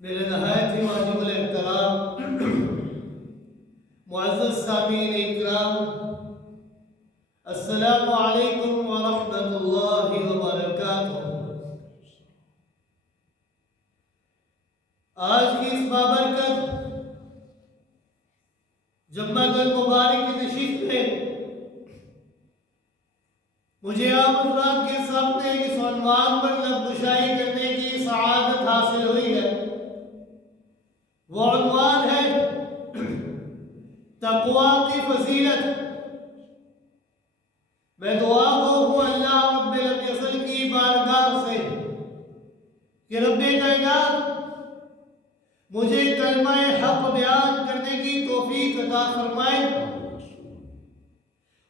میرے نہایت ہی واجب الاحترام معزز سامعین اکرام، السلام علیکم ورحمۃ اللہ وبرکاتہ۔ آج کی اس بابرکت جمعۃ المبارک کی نشست میں مجھے آپ حضرات کے سامنے اس عنوان پر لب گشائی کرنے کی سعادت حاصل ہوئی ہے۔ وہ عنوان ہے تقویٰ کی فضیلت۔ میں دعا گو ہوں اللہ رب العزت کی بارگاہ سے کہ رب کائنات مجھے کلمہ حق بیان کرنے کی توفیق عطا فرمائے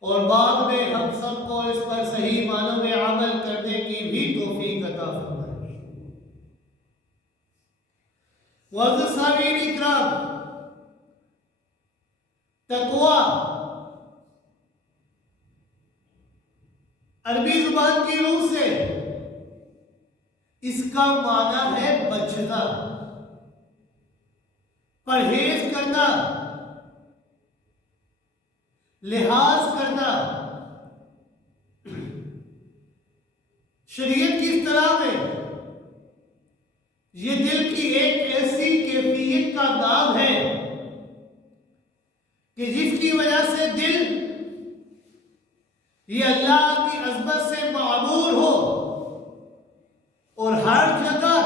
اور بعد میں ہم سب کو اس پر صحیح معنوں میں عمل کرنے کی بھی توفیق عطا فرمائے۔ معزز سامعین اکرام، تقویٰ عربی زبان کی روح سے اس کا معنی ہے بچنا، پرہیز کرنا، لحاظ کرنا۔ شریعت کی اصطلاح میں یہ دل کی ایک ایسی کیفیت کا نام ہے کہ جس کی وجہ سے دل یہ اللہ کی عظمت سے معمور ہو اور ہر جگہ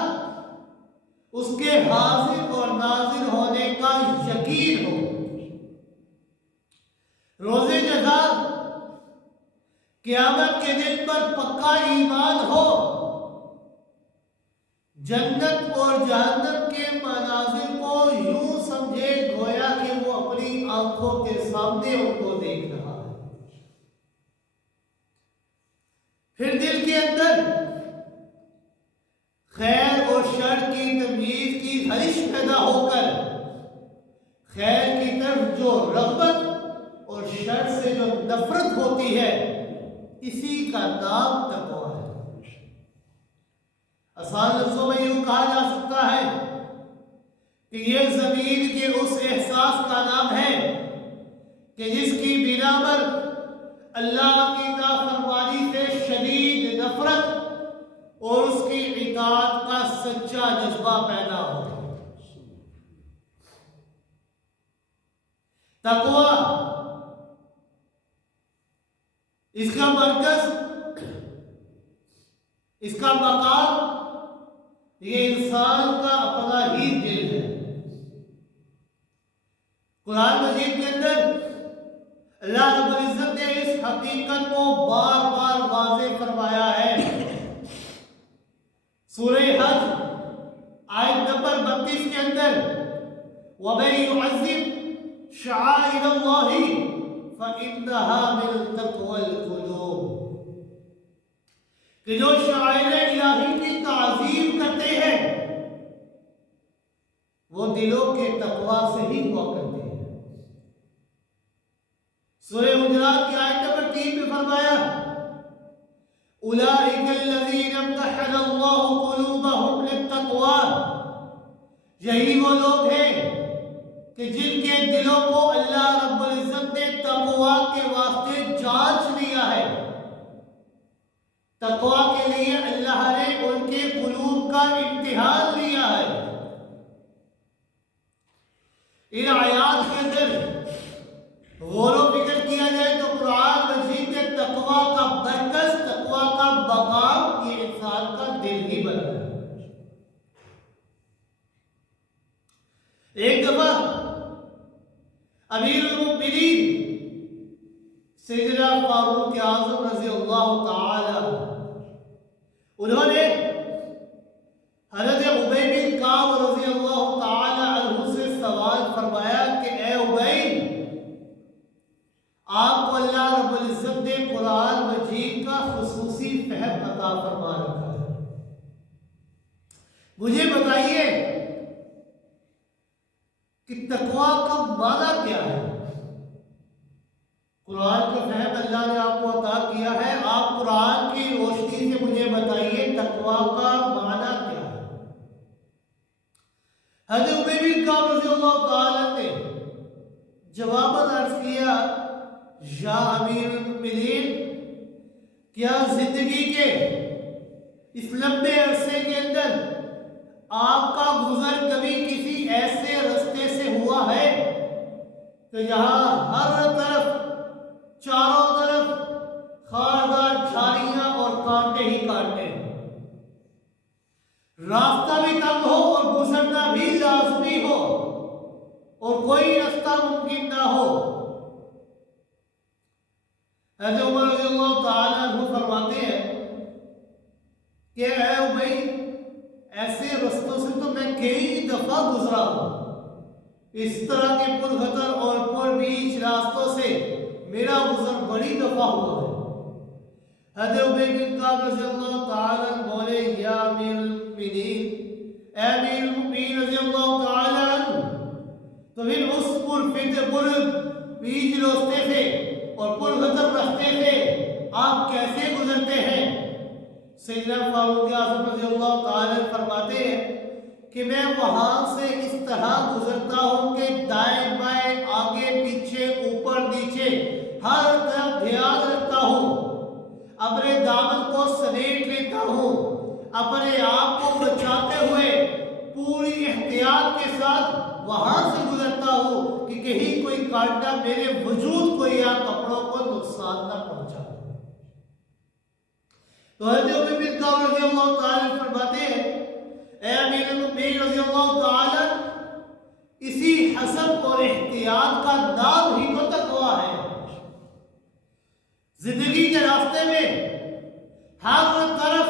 اس کے حاضر اور ناظر ہونے کا یقین ہو۔ روز جزا قیامت کے دن پر پکا ایمان ہو، جنت اور جہنم کے مناظر کو یوں سمجھے گویا کہ وہ اپنی آنکھوں کے سامنے ان کو دیکھ رہا ہے۔ پھر دل کے اندر خیر اور شر کی تمیز کی خواہش پیدا ہو کر خیر کی طرف جو رغبت اور شر سے جو نفرت ہوتی ہے، اسی کا نام تقویٰ ہے۔ آسان لفظوں میں یوں کہا جا سکتا ہے کہ یہ ضمیر کے اس احساس کا نام ہے کہ جس کی بنا پر اللہ کی نافرمانی سے شدید نفرت اور اس کی اطاعت کا سچا جذبہ پیدا ہو۔ تقویٰ اس کا مرکز، اس کا مقام یہ انسان کا اپنا ہی دل ہے۔ قرآن مجید کے اندر اللہ رب العزت نے اس حقیقت کو بار بار واضح فرمایا ہے۔ سورہ حج آیت نمبر 32 کے اندر وَمَن يُعَظِّمْ شَعَائِرَ اللَّهِ فَإِنَّهَا مِن تَقْوَى الْقُلُوبِ، کہ جو شعائر الہی کی تعظیم کرتے ہیں وہ دلوں کے تقویٰ سے ہی ہوا کرتے ہیں۔ سورہ حجرات کی آیت نمبر 3 میں فرمایا أُولَٰئِكَ الَّذِينَ امْتَحَنَ اللَّهُ قُلُوبَهُمْ لِلتَّقْوَىٰ، یہی وہ لوگ ہیں کہ جن کے دلوں کو اللہ رب العزت نے تقویٰ کے واسطے جانچ لیا ہے۔ تقویٰ کے لیے اللہ نے ان کے قلوب کا امتحان لیا ہے۔ ان آیات کے اندر غور و فکر کیا جائے تو قرآن مجید میں تقویٰ کا مرکز، تقویٰ کا مقام یہ انسان کا دل ہی بنا ہے۔ ایک دفعہ امیر المؤمنین سیدنا فاروق اعظم رضی اللہ تعالی انہوں نے حضرت ابی بن کعب رضی اللہ تعالی عنہ سے سوال فرمایا کہ اے ابی، آپ کو اللہ رب العزت نے قرآن مجید کا خصوصی فہم عطا فرما رکھا ہے، مجھے بتائیے کہ تقویٰ کا معنی کیا ہے؟ قرآن کا فہم اللہ نے آپ کو عطا کیا ہے، آپ قرآن کی روشنی سے مجھے بتائیے تقویٰ کا معنی کیا ہے؟ حضرت ابی بن کعب رضی اللہ تعالیٰ نے جواباً عرض کیا یا امیر المؤمنین، کیا زندگی کے اس لمبے عرصے کے اندر آپ کا گزر کبھی کسی ایسے رستے سے ہوا ہے تو یہاں ہر طرف چاروں طرف خاردار جھاڑیاں اور کانٹے ہی کانٹے ہیں، راستہ بھی تنگ ہو اور گزرنا بھی لازمی ہو اور کوئی راستہ ممکن نہ ہو؟ حضرت عمر رضی اللہ تعالیٰ عنہ فرماتے ہیں کہ اے بھائی، ایسے رستوں سے تو میں کئی دفعہ گزرا ہوں، اس طرح کے پر خطر اور پر بیچ راستوں سے میرا گزر بڑی دفعہ ہوا ہے۔ حضرت ابی بن کعب رضی اللہ تعالیٰ عنہ بولے یا امیر المؤمنین، اے امیر المؤمنین رضی اللہ تعالیٰ عنہ، تو پھر اس پر بیچ راستے سے اور پر خطر راستے سے آپ کیسے گزرتے ہیں؟ سیدنا فاروق اعظم رضی اللہ تعالیٰ عنہ فرماتے ہیں کہ میں وہاں سے اس طرح گزرتا ہوں کہ دائیں بائیں آگے پیچھے اوپر نیچے ہر طرف دھیان رکھتا ہوں، اپنے دامن کو سمیٹ لیتا ہوں، اپنے آپ کو بچاتے ہوئے پوری احتیاط کے ساتھ وہاں سے گزرتا ہوں کہ کہیں کوئی کانٹا میرے وجود کو یا کپڑوں کو نقصان نہ پہنچا۔ تو حضرت ابی بن کعب رضی اللہ تعالیٰ فرماتے ہیں اے امیر المؤمنین رضی اللہ تعالیٰ، اسی حسب اور احتیاط کا نام ہی تو تقویٰ ہے۔ زندگی کے راستے میں ہر طرف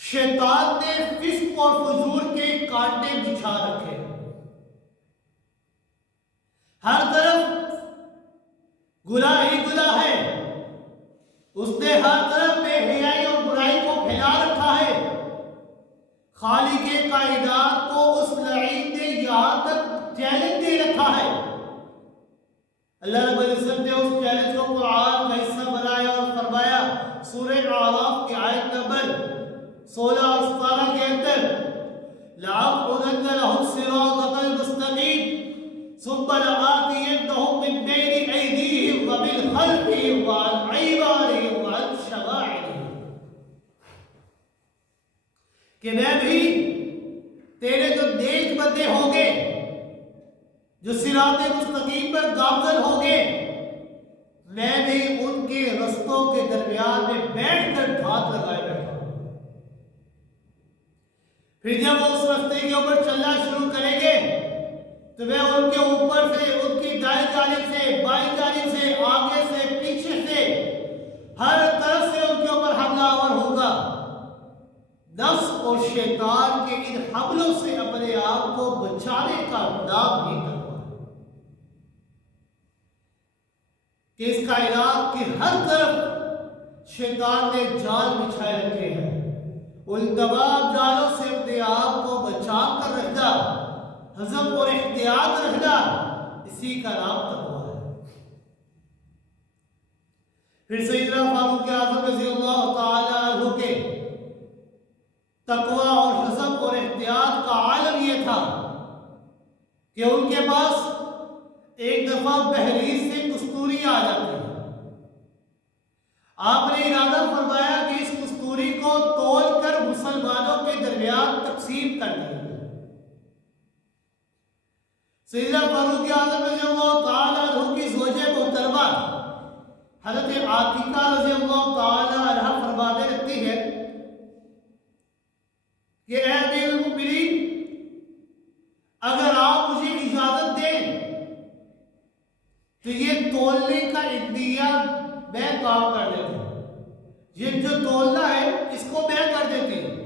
شیطان نے فسق اور فجور کے کانٹے بچھا رکھے، ہر طرف گناہ ہی گناہ ہے، اس نے ہر طرف بے حیائی اور برائی کو پھیلا رکھا ہے۔ خالق کائنات کو اس لعین نے یہاں تک چیلنج دے رکھا ہے۔ اللہ رب العزت نے اس چیلنج کو قرآن کا حصہ بنایا اور فرمایا سورہ اعراف کی آیت نمبر 16 اور 17 کے اندر لَأَقْعُدَنَّ لَهُمْ صِرَاطَكَ الْمُسْتَقِيمَ ثُمَّ لَآتِيَنَّهُم مِّن بَيْنِ أَيْدِيهِمْ وَمِنْ خَلْفِهِمْ وَعَنْ أَيْمَانِهِمْ وَعَنْ شَمَائِلِهِمْ، کہ میں بھی تیرے جو نیک بندے ہوں گے، جو صراط مستقیم پر گامزن ہوں گے، میں بھی ان کے رستوں کے درمیان میں بیٹھ کر ہاتھ لگائے بیٹھا ہوں۔ پھر جب وہ اس رستے کے اوپر چلنا شروع کریں گے تو میں ان کے اوپر سے، ان کی دائیں جانب سے، بائیں جانب سے، آگے سے، پیچھے سے، ہر طرف سے ان کے اوپر حملہ آور ہوگا۔ نفس اور شیطان کے ان حملوں سے اپنے آپ کو بچانے کا نام ہی تقویٰ ہے، کہ اس کائنات کی ہر طرف شیطان نے جال بچھائے رکھے ہیں، ان تمام جالوں سے اپنے آپ کو بچا کر رکھنا، حذر اور احتیاط رکھنا، اسی کا نام تقویٰ ہے۔ پھر سیدنا فاروق اعظم رضی اللہ تعالیٰ عنہ کے تقویٰ اور حذر اور احتیاط کا عالم یہ تھا کہ ان کے پاس ایک دفعہ بحریز سے کستوری آ جاتی ہے۔ آپ نے ارادہ فرمایا کہ اس کستوری کو تول کر مسلمانوں کے درمیان تقسیم کر دیا۔ سیدنا فاروق اعظم رضی اللہ تعالیٰ عنہ کی زوجہ محترمہ حضرت عاتقہ رضی اللہ تعالیٰ عنہ فرمانے لگتی ہے کہ اے امیر المؤمنین، اگر آپ مجھے اجازت دیں تو یہ تولنے کا انتظام میں کام کر دیتا ہوں، یہ جو تولنا ہے اس کو میں کر دیتی ہوں۔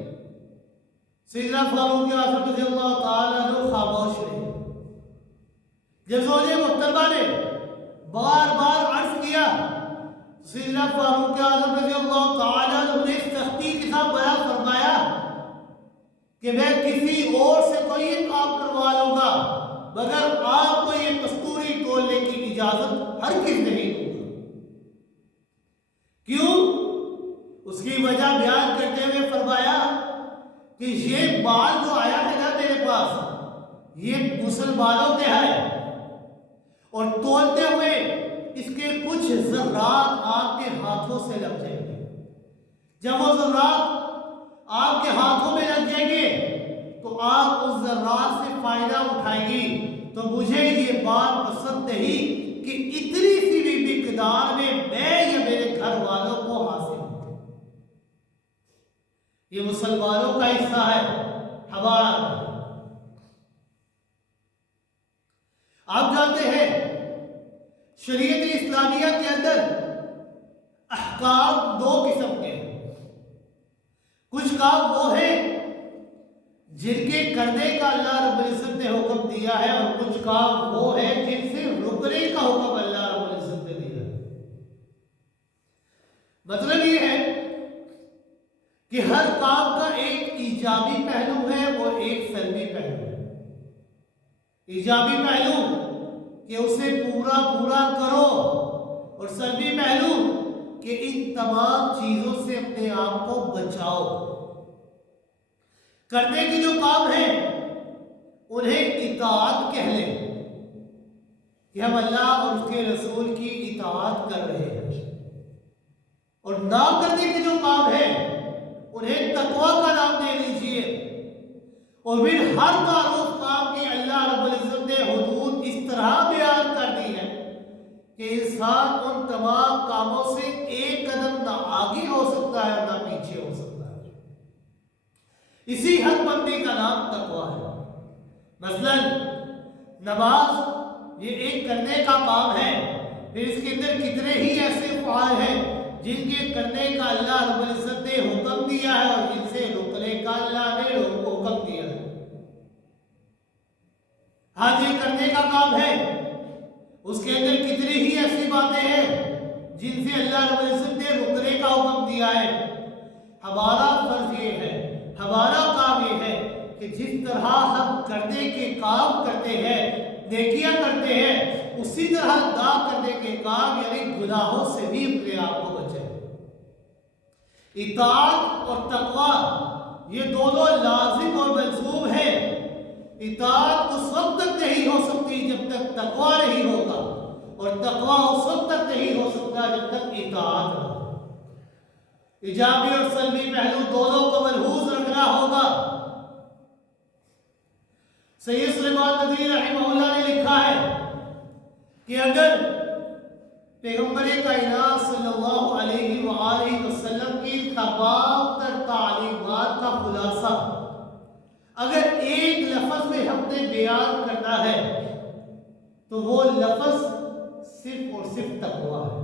سیدنا فاروق اعظم رضی اللہ تعالیٰ عنہ خاموش رہے۔ جب زوجہ محترمہ نے بار بار عرض کیا، سیدنا فاروق اعظم رضی اللہ تعالیٰ عنہ نے سختی کے ساتھ بیان فرمایا کہ میں کسی اور سے تو یہ کام کروا لوں گا مگر آپ کو یہ کستوری تولنے کی اجازت ہرگز نہیں دوں گا۔ کیوں؟ اس کی وجہ بیان کرتے ہوئے فرمایا کہ یہ مال جو آیا ہے نا میرے پاس، یہ مسلمانوں کے ہے، اور تولتے ہوئے اس کے کچھ ذرات آپ کے ہاتھوں سے لگ جائیں گے۔ جب وہ ذرات آپ کے ہاتھوں میں لگ جائیں گے تو آپ اس ذرات سے فائدہ اٹھائیں گی۔ تو مجھے یہ بات پسند نہیں کہ اتنی سی بھی مقدار میں یا میرے گھر والوں کو حاصل ہو۔ یہ مسلمانوں کا حصہ ہے، ہمارا۔ آپ جانتے ہیں شریعت اسلامیہ کے اندر احکام دو قسم کے ہیں۔ کچھ کام وہ ہیں جن کے کرنے کا اللہ رب العزت نے حکم دیا ہے، اور کچھ کام وہ ہیں جن سے رکنے کا حکم اللہ رب العزت نے دیا ہے۔ مطلب یہ ہے کہ ہر کام کا ایک ایجابی پہلو ہے اور ایک سلبی پہلو ہے۔ ایجابی پہلو کہ اسے پورا کرو، اور سلبی پہلو کہ ان تمام چیزوں سے اپنے آپ کو بچاؤ۔ کرنے کے جو کام ہیں انہیں اطاعت کہہ لیں کہ ہم اللہ اور اس کے رسول کی اطاعت کر رہے ہیں، اور نہ کرنے کے جو کام ہیں انہیں تقویٰ کا نام دے لیجئے۔ اور پھر ہر معروف کام کی اللہ رب العزت نے حدود اس طرح بیان کر دی ہے کہ انسان ان تمام کاموں سے ایک قدم نہ آگے ہو سکتا ہے نہ پیچھے ہو سکتا ہے۔ اسی حق بندی کا نام تقویٰ ہے۔ مثلا نماز یہ ایک کرنے کا کام ہے، پھر اس کے اندر کتنے ہی ایسے فعال ہیں جن کے کرنے کا اللہ رب العزت نے حکم دیا ہے اور جن سے رکنے کا اللہ نے حکم دیا ہے۔ ہاں یہ کرنے کا کام ہے، اس کے اندر کتنی ہی ایسی باتیں ہیں جن سے اللہ رب العزت نے رکنے کا حکم دیا ہے۔ ہمارا فرض یہ ہے، ہمارا کام یہ ہے کہ جس طرح ہم کرنے کے کام کرتے ہیں، نیکیاں کرتے ہیں، اسی طرح نہ کرنے کے کام یعنی گناہوں سے بھی اپنے آپ کو بچائیں۔ اطاعت اور تقویٰ یہ دونوں لازم اور ملزوم ہیں۔ اطاعت اس وقت تک نہیں ہو سکتی جب تک تقویٰ نہیں ہوگا، اور تقویٰ اس وقت تک نہیں ہو سکتا جب تک اطاعت نہ ہو۔ ایجابی اور سلبی پہلو دونوں کو ملحوظ رکھنا ہوگا۔ سید سلیمان ندوی رحمہ اللہ نے لکھا ہے کہ اگر پیغمبر کائنات صلی اللہ علیہ وآلہ وسلم کی تمام تر تعلیمات کا خلاصہ اگر ایک لفظ میں ہم نے بیان کرنا ہے تو وہ لفظ صرف اور صرف تقویٰ ہے،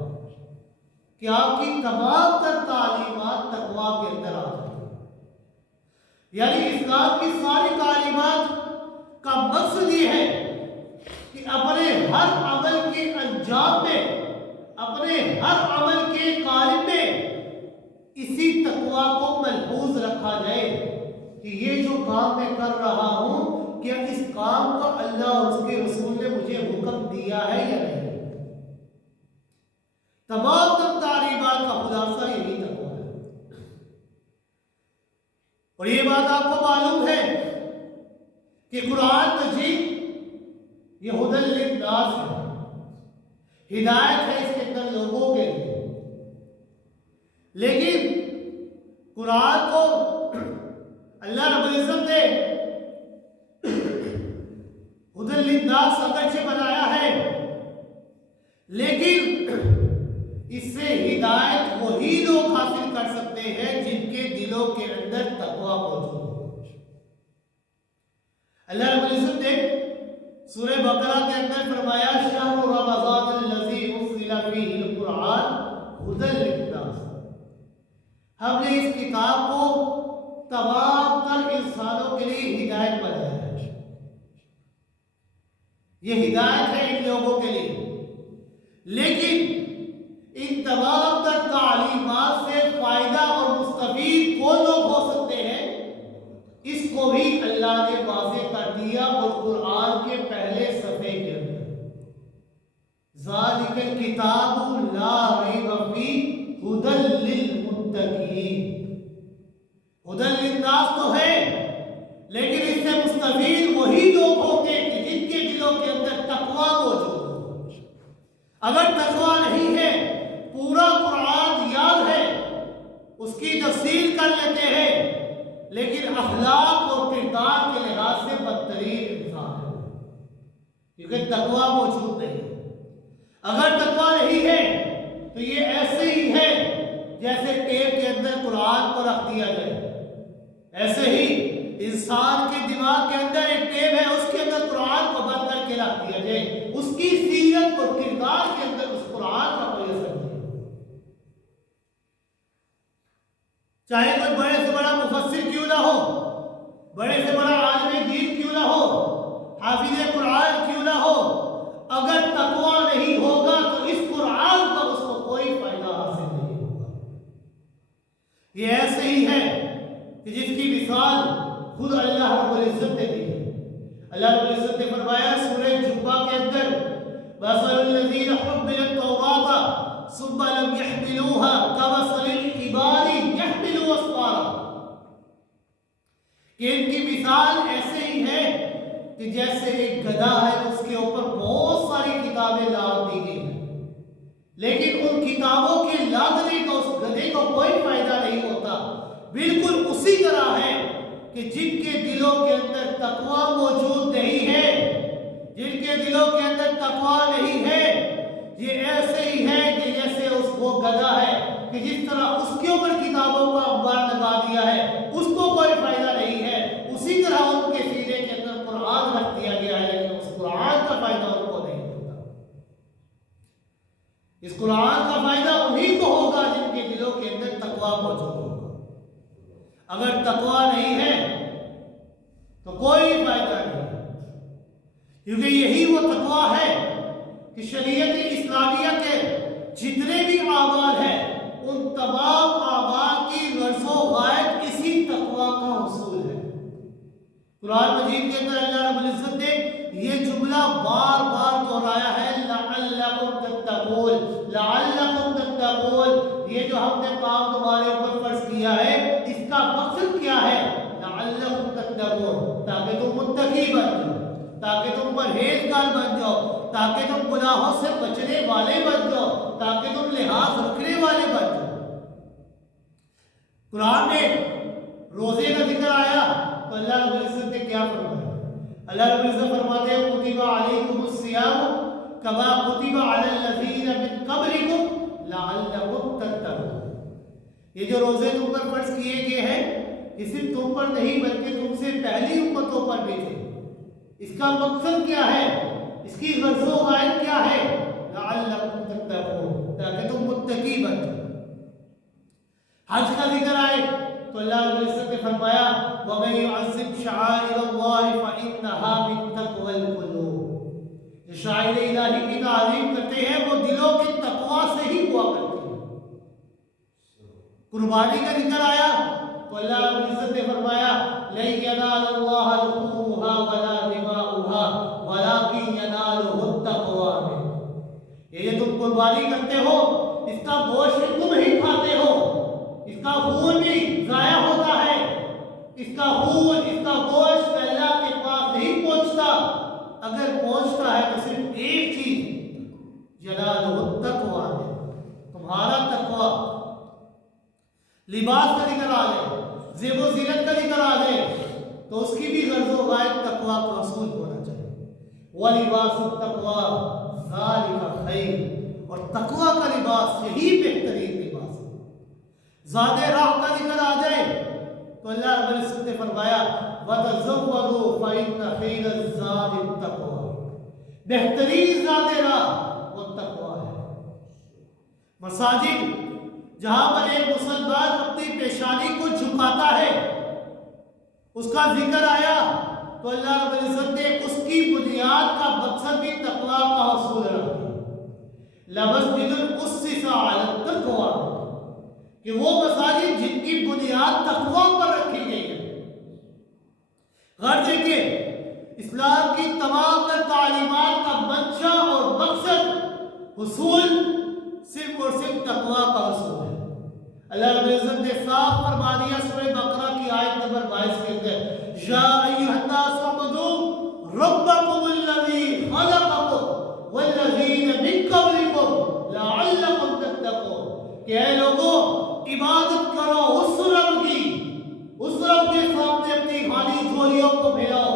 کہ آپ کی تمام تر تعلیمات تقویٰ کے اندر آ جائیں۔ یعنی اسلام کی ساری تعلیمات کا مقصد یہ ہے کہ اپنے ہر عمل کے انجام میں، اپنے ہر عمل کے قالب میں اسی تقویٰ کو ملحوظ رکھا جائے کہ یہ جو کام میں کر رہا ہوں کیا اس کام کا اللہ اور اس کے رسول نے مجھے حکم دیا ہے یا نہیں۔ تمام تر تعلیمات کا خلاصہ یہی تقویٰ ہے۔ اور یہ بات آپ کو معلوم ہے کہ قرآن مجید یہ ھدی للناس ہے، ہدایت ہے اس کے اندر لوگوں کے لیے، لیکن قرآن کو اللہ رب العزت نے ھدی للناس اگرچہ بنایا ہے، لیکن اس سے ہدایت وہی لوگ حاصل کر سکتے ہیں جن کے دلوں کے اندر تقویٰ موجود ہو۔ اللہ رب العزت نے سورہ بقرہ کے اندر فرمایا شہر رمضان الذی انزل فیہ القرآن ھدی للناس، ہم نے اس کتاب کو تمام تر انسانوں کے لیے ہدایت بنایا ہے۔ یہ ہدایت ہے ان لوگوں کے لیے، لیکن ان تمام تر تعلیمات سے فائدہ اور مستفید کون لوگ ہو سکتے ہیں اس کو بھی اللہ نے واضح کر دیا، اور قرآن کے پہلے صفحے کے اندر ذالک الکتاب لا ریب فیہ ھدی للمتقین۔ ھدی للناس تو ہے، لیکن اس سے سبیل وہی لوگ ہوں گے کہ جن کے دلوں کے اندر تقویٰ موجود ہو۔ اگر تقویٰ نہیں ہے، پورا قرآن یاد ہے، اس کی تفسیر کر لیتے ہیں، لیکن اخلاق اور کردار کے لحاظ سے بدترین انسان ہے، کیونکہ تقویٰ موجود نہیں ہے۔ اگر تقویٰ نہیں ہے تو یہ ایسے ہی ہے جیسے ٹیپ کے اندر قرآن کو رکھ دیا جائے۔ ایسے ہی انسان کے دماغ کے اندر ایک ٹیپ ہے، اس کے اندر قرآن کو بند کر کے رکھ دیا جائے، اس کی سیرت اور کردار کے اندر اس قرآن کا کوئی اثر نہیں۔ چاہے کوئی بڑے سے بڑا مفسر کیوں نہ ہو، بڑے سے بڑا عالم دین کیوں نہ ہو، حافظ قرآن کیوں نہ ہو، اگر تقویٰ نہیں ہوگا تو اس قرآن کا اس کو کوئی فائدہ حاصل نہیں ہوگا۔ یہ ایسے ہی ہے کہ جس کی مثال خود اللہ رب العزت نے دی ہے۔ اللہ رب العزت نے فرمایا سورہ جمعہ کے اندر مثل الذین حملوا التوراۃ ثم لم يحملوها كمثل الحمار يحمل اسفارا، کہ ان کی مثال ایسے ہی ہے کہ جیسے ایک گدھا ہے، اس کے اوپر بہت ساری کتابیں لاد دی گئی ہیں، لیکن ان کتابوں کے لادنے کا اس گدھے کو کوئی فائدہ نہیں ہوتا۔ بالکل اسی طرح ہے کہ جن کے دلوں کے اندر تقویٰ موجود نہیں ہے، جن کے دلوں کے اندر تقویٰ نہیں ہے، یہ ایسے ہی ہے کہ جیسے وہ گدھا ہے کہ جس طرح اس کے اوپر کتابوں کا انبار لگا دیا ہے، اس کو کوئی فائدہ نہیں ہے، اسی طرح ان کے سینے کے اندر قرآن رکھ دیا گیا ہے، لیکن اس قرآن کا فائدہ ان کو نہیں ہوتا۔ اس قرآن کا فائدہ انہی کو ہوگا جن کے دلوں کے اندر تقویٰ موجود ہوگا۔ اگر تقویٰ نہیں ہے تو کوئی فائدہ نہیں، کیونکہ یہی وہ تقویٰ ہے کہ شریعت اسلامیہ کے جتنے بھی اعمال ہیں ان تمام اعمال کی غرض و غایت اسی تقویٰ کا حصول ہے۔ قرآن مجید کے اندر اللہ رب العزت نے یہ جملہ بار بار دہرایا ہے، لعلکم تتقون، لعلکم تتقون، یہ جو ہم نے کام تمہارے اوپر فرض کیا ہے اس کا مقصد کیا ہے؟ لعلکم تتقون، تاکہ تم متقی بن جاؤ، تاکہ تم پرہیزگار بن جاؤ، تاکہ تم گناہوں سے بچنے والے بن جاؤ، تاکہ تم لحاظ رکھنے والے بن جاؤ۔ قرآن میں روزے کا ذکر آیا تو اللہ رب العزت نے کیا فرمایا؟ اللہ رب العزت فرماتے ہیں کتب علیکم الصیام کما کتب علی الذین من قبلکم لعلکم تتقون، یہ جو روزے تم پر فرض کیے گئے ہیں یہ صرف تم پر نہیں بلکہ تم سے پہلی امتوں پر بھی تھے۔ اس کا مقصد کیا ہے؟ اس کی غرض و غایت کیا ہے؟ لعلکم تتقون، تاکہ تم متقی بن جاؤ۔ حج کا ذکر آئے تو اللہ رب العزت نے فرمایا وَمَن يُعَظِّمْ شَعَائِرَ اللَّهِ فَإِنَّهَا مِن تَقْوَى الْقُلُوبِ، جو شاعر الہی کی تعظیم کرتے ہیں وہ دلوں کے تقویٰ سے ہی ہوا کرتے ہیں۔ قربانی کا ذکر آیا تو اللہ رب العزت نے فرمایا لَن يَنَالَ اللَّهَ لُحُومُهَا وَلَا دِمَاؤُهَا وَلَٰكِن يَنَالُهُ التَّقْوَىٰ مِنكُمْ، یہ تم قربانی کرتے ہو، اس کا گوشت تم ہی کھاتے ہو، اس کا خون بھی ضائع ہوتا ہے، اس کا خون، اس کا گوشت اللہ کے پاس نہیں پہنچتا، اگر پہنچتا ہے تو صرف ایک چیز يَنَالُهُ التَّقْوَىٰ، تمہارا تقویٰ۔ لباس کا ذکر آ جائے، زیب و زینت کا ذکر آ جائے تو اس کی بھی غرض و غایت تقویٰ کا حصول ہونا چاہیے۔ وَلِبَاسُ التَّقْوَىٰ ذَلِكَ خَيْرٌ، اور تقویٰ کا لباس یہی بہترین لباس ہے۔ زاد راہ کا ذکر آ جائے تو اللہ رب العزت نے فرمایا وَتَزَوَّدُوا فَإِنَّ خَيْرَ الزَّادِ التَّقْوَىٰ، بہترین زاد راہ وہ تقویٰ ہے۔ مساجد جہاں پر ایک مسلمان اپنی پیشانی کو جھکاتا ہے اس کا ذکر آیا تو اللہ رب العزت نے اس کی بنیاد کا مقصد بھی تقویٰ کا حصول رکھا، لَمَسْجِدٌ أُسِّسَ عَلَى التَّقْوَىٰ، کہ وہ مساجد جن کی بنیاد تقویٰ پر رکھی گئی ہے۔ غرض ہے کہ اسلام کی تمام تر تعلیمات کا منشا اور مقصد حصول صرف اور صرف تقویٰ کا حصول ہے۔ اللہ رب العزت نے صاف فرما دیا سورہ بقرہ کی آیت نمبر 22 کے اندر یا ایھا الناس کہ اے لوگوں عبادت کرو اس رب کی، اس رب کے سامنے اپنی خالی جھولیوں کو پھیلاؤ،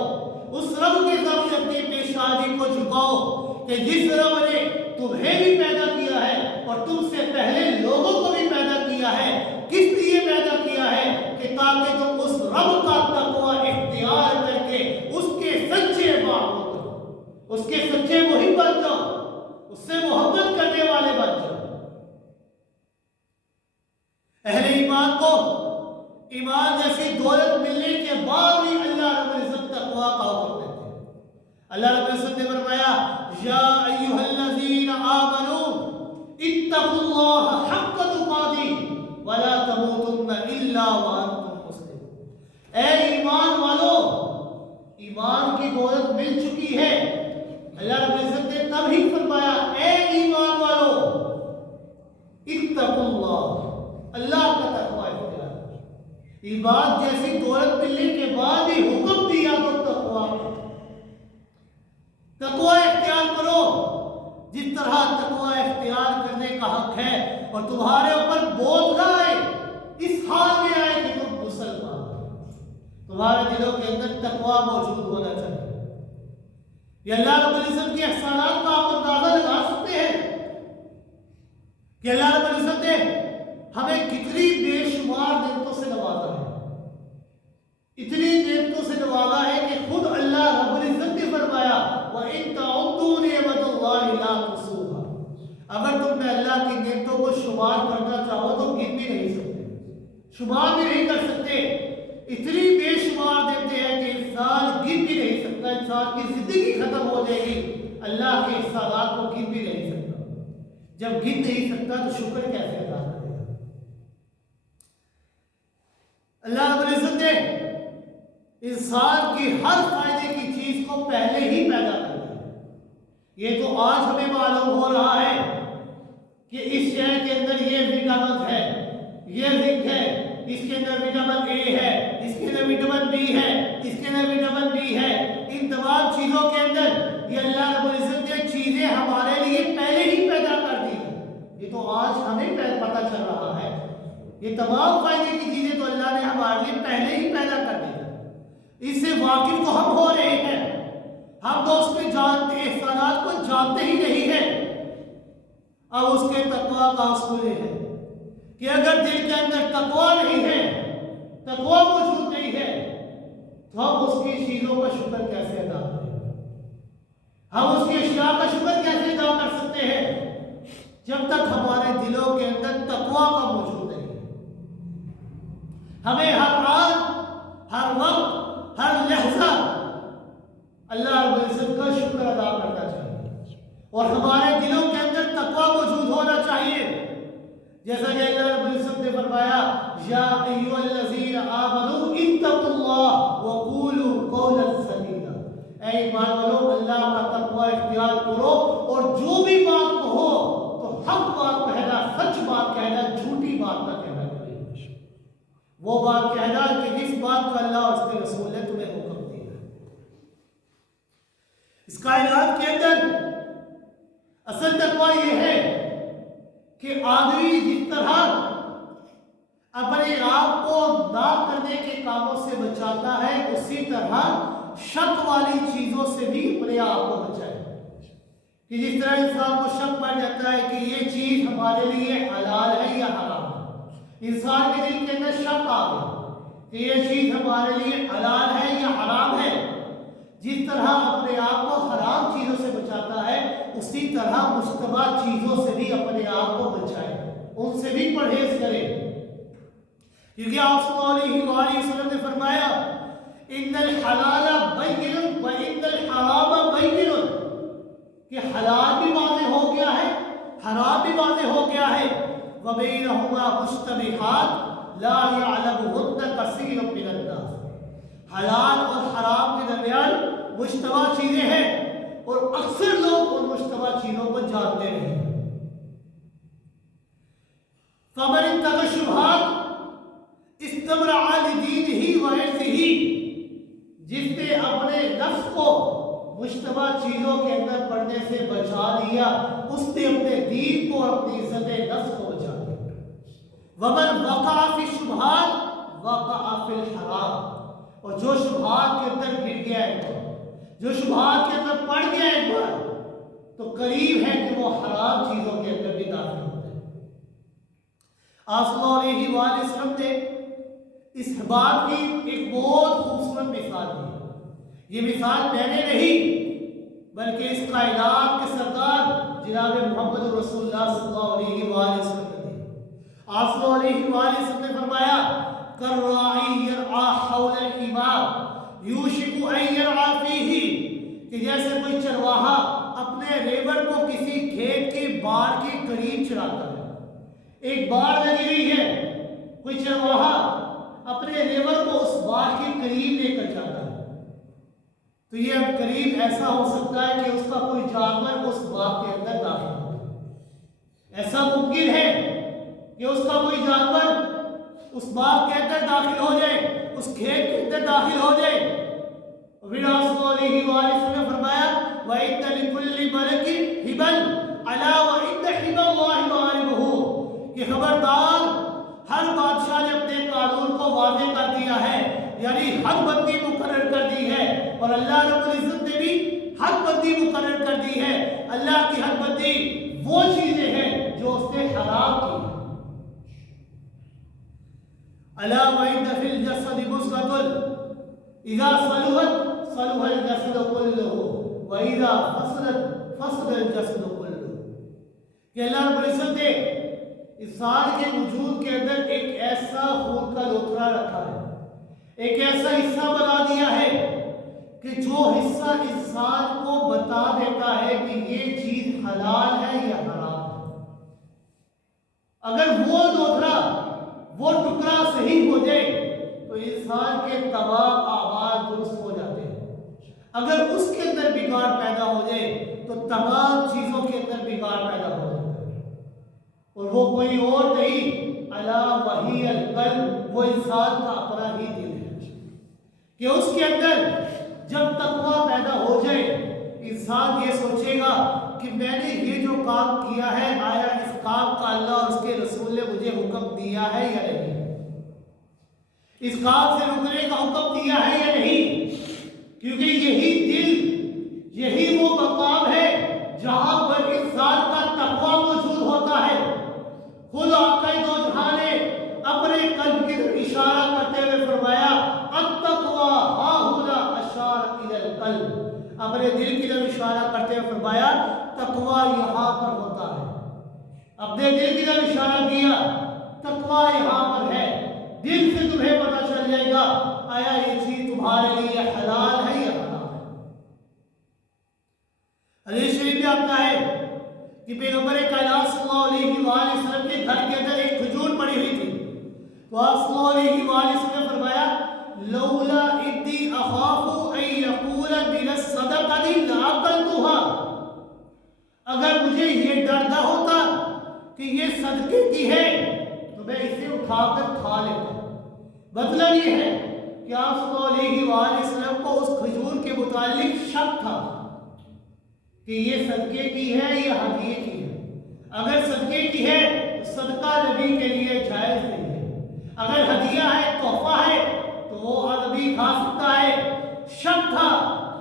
اس رب کے سامنے اپنی پیشانی کو جھکاؤ کہ جس رب نے تمہیں بھی پیدا کیا ہے اور تم سے پہلے لوگوں کو بھی پیدا کیا ہے، کس لیے پیدا کیا ہے کہ تاکہ تم اس رب کا تقوی اختیار کر کے اس کے سچے معبود بنو، اس کے سچے محب بن جاؤ، اس سے محبت کرنے والے بن جاؤ۔ اہل ایمان کو ایمان جیسی دولت ملنے کے بعد بھی اللہ رب العزت تقوی کا حکم دیتے ہیں۔ اللہ رب العزت نے فرمایا یا ایھا الذین آمنوا اتقوا اللہ حق تقاته ولا تموتن الا وانتم مسلمون۔ اے ایمان والو، ایمان کی دولت مل چکی ہے، اللہ رب العزت نے تب ہی فرمایا اے ایمان والو اتقوا اللہ، اللہ کا تقوی اختیار کرو۔ ایمان جیسی دولت ملنے کے بعد ہی حکم دیا تو تقوی اختیار کرو، جس طرح تقوی اختیار کرنے کا حق ہے اور تمہارے اوپر بوجھ نہ آئے، اس حال میں آئے کہ تم مسلمان ہو، تمہارے دلوں کے اندر تقوی موجود ہونا چاہیے۔ یہ اللہ رب العزت کے احسانات کا آپ اندازہ لگا سکتے ہیں کہ اللہ رب العزت نے ہمیں کتنی بے شمار نعمتوں سے نوازا ہے، اتنی نعمتوں سے نوازا ہے کہ خود اللہ رب العزت نے فرمایا وَإِن تَعُدُّوا نِعْمَتَ اللَّهِ لَا تُحْصُوهَا۔ اگر تم نے اللہ کی نعمتوں کو شمار کرنا چاہو تو گن بھی نہیں سکتے، شمار بھی نہیں کر سکتے، اتنی بے شمار نعمتیں ہیں کہ انسان گن بھی نہیں سکتا، انسان کی زندگی ختم ہو جائے گی اللہ کے احسانات کو گن بھی نہیں سکتا۔ جب گن نہیں سکتا تو شکر کیسے ادا کرے گا؟ اللہ رب العزت نے انسان کی ہر فائدے کی چیز کو پہلے ہی پیدا کر دیا۔ یہ تو آج ہمیں معلوم ہو رہا ہے کہ اس شہر کے اندر یہ وٹامن ہے، یہ زنک ہے، اس کے اندر وٹامن اے ہے، اس کے اندر وٹامن بی ہے، اس کے اندر وٹامن بی ہے۔ ان تمام چیزوں کے اندر یہ اللہ رب العزت نے چیزیں ہمارے لیے پہلے ہی پیدا کر دی ہیں۔ یہ تو آج ہمیں پتہ چل رہا ہے، یہ تمام فائدے کی چیزیں تو اللہ نے ہمارے لیے پہلے ہی پیدا کر دی ہیں۔ اس سے واقف تو ہم ہو رہے ہیں، ہم تو اس کے احسانات کو جانتے ہی نہیں ہیں۔ اب اس کے تقوی کا اصول ہے کہ اگر دل کے اندر تقوی نہیں ہے، تقوی موجود نہیں ہے، تو ہم اس کی چیزوں کا شکر کیسے ادا کریں؟ ہم اس کی اشیاء کا شکر کیسے ادا کر سکتے ہیں جب تک ہمارے دلوں کے اندر تقوی کا موجود نہیں ہے؟ ہمیں ہر آن، ہر وقت، ہر لحظہ اللہ رب العزت کا شکر ادا کرنا چاہیے اور ہمارے دلوں کے اندر تقوی موجود ہونا چاہیے، جیسا کہ اللہ رب العزت نے فرمایا یا ایھا الذین آمنوا اتقوا اللہ وقولوا قولا سدیدا۔ اے ایمان والو، اللہ کا تقوی اختیار کرو اور جو بھی بات کہو تو حق بات کہنا، سچ بات کہنا، جھوٹی بات نہ کہنا کرے، وہ بات کہنا کہ جس بات کا اللہ اور اس کے رسول نے تمہیں حکم دیا ہے۔ اس کائنات کے اندر اصل تقوی یہ ہے کہ آدمی جس طرح اپنے آپ کو نہ کرنے کے کاموں سے بچاتا ہے، اسی طرح شک والی چیزوں سے بھی اپنے آپ کو بچائے۔ کہ جس طرح انسان کو شک پڑ جاتا ہے کہ یہ چیز ہمارے لیے حلال ہے یا حرام ہے، انسان کے دل کے اندر شک آ گیا کہ یہ چیز ہمارے لیے حلال ہے یا حرام ہے، جس طرح اپنے آپ کو حرام چیزوں سے بچاتا ہے، اسی طرح مشتبہ چیزوں سے بھی اپنے آپ کو بچائے، ان سے بھی پرہیز کرے۔ کیونکہ آپ صلی اللہ علیہ وسلم نے فرمایا ان الحلال بین و ان الحرام بین، کہ حلال بھی واضح ہو گیا ہے، حرام بھی واضح ہو گیا ہے، وبینہما مشتبہات لا یعلمہن کثیر من الناس، حلال اور حرام کے درمیان مشتبہ چیزیں ہیں اور اکثر لوگ ان مشتبہ چیزوں کو جانتے نہیں۔ فمن اتقى الشبہات استبرأ لدینہ وعرضہ، جس نے اپنے نفس کو مشتبہ چیزوں کے اندر پڑنے سے بچا لیا، اس نے اپنے دین کو اور اپنی عزت نفس کو بچا لیا۔ ومن وقع فی الشبہات وقع فی الحرام، اور جو شبہات کے اندر گر گیا ایک بار، جو شبہات کے اندر پڑ گیا ایک بار، تو قریب ہے کہ وہ حرام چیزوں کے اندر بھی داخل ہوتا ہے۔ آپ صلی اللہ علیہ وآلہ وسلم نے اس بات کی ایک بہت خوبصورت مثال دی۔ یہ مثال میں نے نہیں بلکہ اس کائنات کے سردار جناب محمد رسول اللہ صلی اللہ علیہ وآلہ وسلم نے دی۔ آپ صلی اللہ علیہ وآلہ وسلم نے فرمایا کالراعی یرعی حول الحمام یوشک ان یرعی فیہ، کہ جیسے کوئی چرواہا اپنے ریوڑ کو کسی کھیت کے باڑ کے قریب چراتا ہے۔ ایک باڑ لگی ہوئی ہے، کوئی چرواہا اپنے ریوڑ کو اس باڑ کے قریب لے کر جاتا ہے، تو یہ اب قریب ایسا ہو سکتا ہے کہ اس کا کوئی جانور اس باغ کے اندر داخل ہو۔ ایسا ممکن ہے کہ اس کا کوئی جانور اس باغ کے اندر داخل ہو جائے، اس کھیت کے اندر داخل ہو جائے۔ پھر آپ صلی اللہ علیہ وآلہ وسلم نے فرمایا وَإِنَّ لِكُلِّ مَلَكٍ حِبًا أَلَا وَإِنَّ حِبَ اللَّهِ مَعَارِبُهُ، کہ خبردار ہر بادشاہ نے اپنے قانون کو واضح کر دیا ہے، یعنی حد بندی مقرر کر دی ہے، اور اللہ رب العزت نے بھی حد بندی مقرر کر دی ہے۔ اللہ کی حد بندی وہ چیزیں ہیں جو اس نے حرام کی ہیں۔ أَلَا وَإِنَّ فِي الْجَسَدِ مُضْغَةٌ إِذَا صَلُحَتْ صَلُحَ الْجَسَدُ كُلُّهُ وَإِذَا فَسَدَتْ فَسَدَ الْجَسَدُ كُلُّهُ، کہ اللہ رب العزت نے انسان کے وجود کے اندر ایک ایسا خون کا لوتھڑا رکھا ہے، ایک ایسا حصہ بنا دیا ہے کہ جو حصہ انسان کو بتا دیتا ہے کہ یہ چیز حلال ہے یا حرام ہے۔ اگر وہ لوتھڑا، وہ ٹکڑا صحیح ہو جائے تو انسان کے تمام اعمال درست ہو جاتے ہیں۔ اگر اس کے اندر بگاڑ پیدا ہو جائے تو تمام چیزوں کے اندر بگاڑ پیدا ہو جاتا ہے، اور وہ کوئی اور نہیں الا وہی القلب، وہ انسان کا اپنا ہی دل ہے، کہ اس کے اندر جب تقویٰ پیدا ہو جائے انسان یہ سوچے گا کہ میں نے یہ جو کام کیا ہے آیا اس کام کا اللہ اور اس کے رسول نے مجھے حکم دیا ہے یا نہیں، اس کام سے رکنے کا حکم دیا ہے یا نہیں، کیونکہ یہی دل، یہی وہ مقام ہے جہاں پر انسان کا تقویٰ موجود ہوتا ہے۔ خود آقا دو جہاں نے اپنے قلب کی طرف اشارہ کرتے ہوئے فرمایا التقویٰ ہا ہنا اشار الی القلب، اپنے دل کی طرف اشارہ کرتے ہوئے فرمایا تقویٰ یہاں پر ہوتا ہے۔ اپنے دل کی طرف اشارہ کیا، تقویٰ یہاں پر ہے، دل سے تمہیں پتہ چل جائے گا آیا یہ چیز تمہارے لیے حلال ہے یا حرام ہے۔ حدیث شریف میں آتا ہے کہ پیغمبر کائنات صلی اللہ علیہ وآلہ وسلم کے گھر کے اندر ایک کھجور پڑی ہوئی تھی، تو آپ صلی اللہ علیہ وآلہ وسلم نے فرمایا لولا انی اخاف ان یقول من الصدقۃ لاکلتها، اگر مجھے یہ ڈر نہ ہوتا کہ یہ صدقے کی ہے تو میں اسے اٹھا کر کھا لیتا۔ مطلب یہ ہے کہ آپ صلی اللہ علیہ وآلہ وسلم کو اس کھجور کے متعلق شک تھا کہ یہ صدقے کی ہے یا ہدیے کی ہے۔ اگر صدقے کی ہے تو صدقہ نبی کے لیے جائز نہیں ہے، اگر ہدیہ ہے، تحفہ ہے تو وہ نبی کھا سکتا ہے۔ شک تھا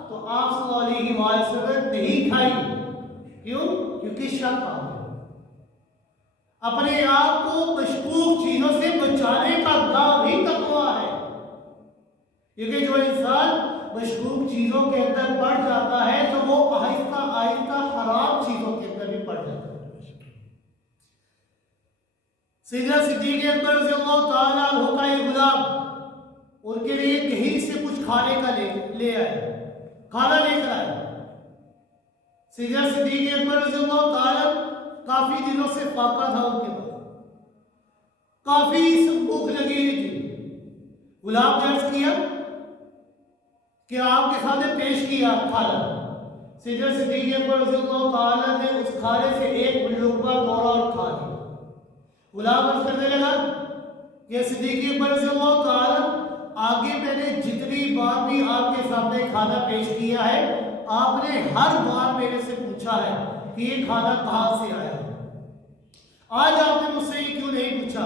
تو آپ صلی اللہ علیہ وآلہ وسلم نے نہیں کھائی، کیوں؟ کیونکہ شک آ گیا۔ اپنے آپ کو مشکوک چیزوں سے بچانے کا کام ہی تقویٰ ہے، کیونکہ جو انسان مشکوک چیزوں کے اندر پڑ جاتا ہے تو وہ آہستہ آہستہ حرام چیزوں کے اندر بھی پڑ جاتا ہے۔ سیدنا صدیق اکبر رضی اللہ تعالیٰ عنہ کا یہ غلام ان کے لیے کہیں سے کچھ کھانے کا لے آئے، کھانا لے کر آئے۔ سیدنا صدیق اکبر رضی اللہ تعالیٰ کافی دنوں سے فاقہ تھا ان کے پاس، کافی بھوک لگی ہوئی تھی۔ غلام نے عرض کیا کہ آپ کے سامنے پیش کیا کھانا۔ سیدنا صدیق اکبر رضی اللہ تعالیٰ نے اس کھانے سے ایک لقمہ توڑا اور کھا لیا۔ غلام عرض کرنے لگا کہ صدیق اکبر رضی اللہ تعالیٰ آگے میں نے جتنی بار بھی آپ کے سامنے کھانا پیش کیا ہے آپ نے ہر بار میرے سے پوچھا ہے کہ یہ کھانا کہاں سے آیا، آج آپ نے مجھ سے یہ کیوں نہیں پوچھا؟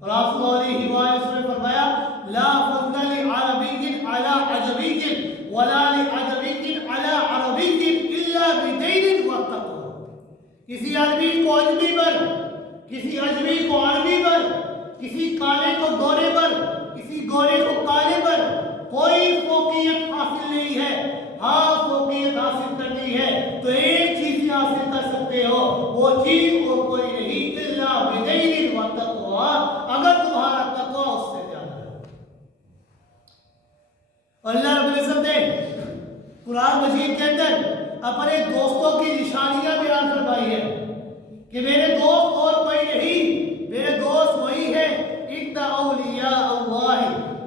اور آپ صلی اللہ علیہ وسلم نے فرمایا لا فضل لعربی علی عجمی ولا لعجمی علی عربی الا بدین وتقوی. کسی عربی کو عجمی پر، کسی عجمی کو عربی پر، کسی کالے کو گورے پر، کسی گورے کو کالے پر کوئی فوقیت حاصل نہیں ہے. ہاں فوقیت حاصل کرنی ہے تو ایک چیز سے حاصل کر سکتے ہو، وہ چیز اور کوئی نہیں الا بدین وتقوی، اگر تمہارا تقوی اس سے زیادہ ہے. اللہ رب العزت نے قرآن مجید کے اندر اپنے دوستوں کی نشانیاں بیان فرمائی ہے کہ میرے دوست اور کوئی نہیں، میرے دوست وہی ہے ان اولیاء اللہ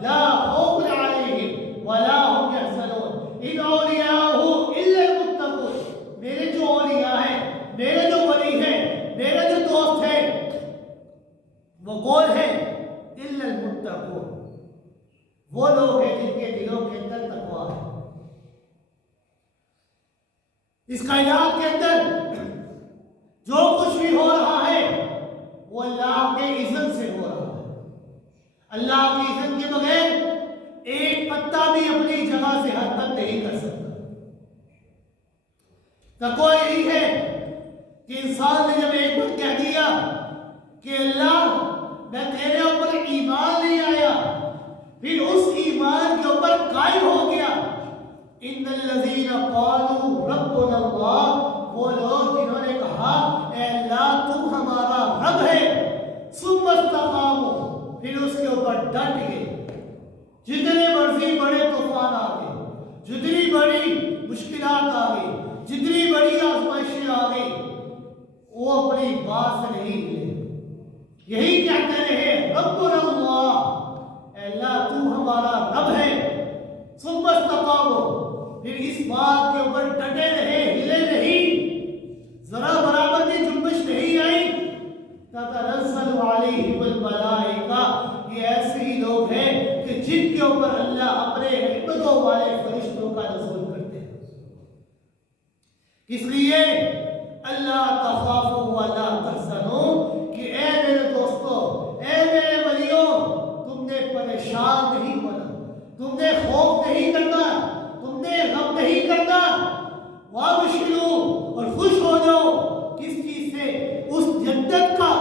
لا خوف علیہم ولا هم يحزنون ان اولیاءہ الا المتقون. میرے جو اولیاء ہیں، میرے جو ولی ہیں، میرے جو دوست ہیں، وہ کون ہیں؟ الا المتقون، وہ لوگ ہیں جن کے دلوں کے اندر تقویٰ ہے. اس کائنات کے اندر جو کچھ بھی ہو رہا ہے وہ اللہ کے اذن سے ہو رہا ہے. اللہ کی اذن کے بغیر ایک پتا بھی اپنی جگہ سے حرکت نہیں کر سکتا. تقویٰ یہی ہے کہ انسان نے جب ایک بار کہہ دیا کہ اللہ میں تیرے اوپر ایمان نہیں آیا، پھر اس ایمان کے اوپر قائم ہو گیا. ان الذین قالوا ربنا اللہ، وہ لوگ جنہوں نے کہا اے اللہ تم ہمارا رب ہے، ثم استقاموا، پھر اس کے اوپر ڈٹ گئے. جتنے مرضی بڑے طوفان آ گئے، جتنی بڑی مشکلات آ گئی، جتنی بڑی آزمائشیں آ گئی، وہ اپنی بات سے نہیں ہلے. یہی کہتے رہے ربنا اللہ، اے اللہ تو ہمارا رب ہے. ثم استقاموا، پھر اس بات کے اوپر ڈٹے رہے، ہلے نہیں، ذرا برابر بھی جنبش نہیں آئی. تتنزل علیہم الملائکہ، یہ ایسے ہی لوگ ہیں کہ جن کے اوپر اللہ اپنے رحمتوں والے فرشتوں کا نزول کرتے ہیں. اس لیے اللہ تخافوا ولا تحزنوا، کہ اے میرے دوستو، اے میرے ولیوں، تم نے پریشان نہیں ہونا، تم نے خوف نہیں کرنا، تم نے غم نہیں کرنا. وابشروا، اور خوش ہو جاؤ. کس چیز سے؟ اس جنت کا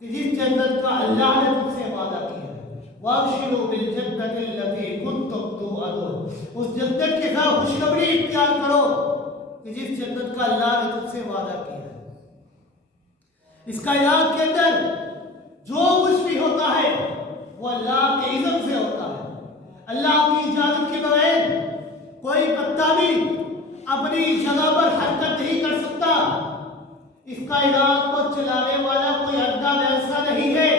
کہ جس جنت کا اللہ نے تم سے وعدہ کیا ہے. وابشروا بالجنت التي كنتم توعدون، اس جنت کے ساتھ خوشخبری اختیار کرو کہ جس جنت کا اللہ نے تم سے وعدہ کیا ہے. اس کائنات کے اندر جو کچھ بھی ہوتا ہے وہ اللہ کے اذن سے ہوتا ہے. اللہ کی اجازت کے بغیر کوئی پتا بھی اپنی جگہ پر حرکت نہیں کر سکتا. اس کائنات کو چلانے والا کوئی ارکان ایسا نہیں ہے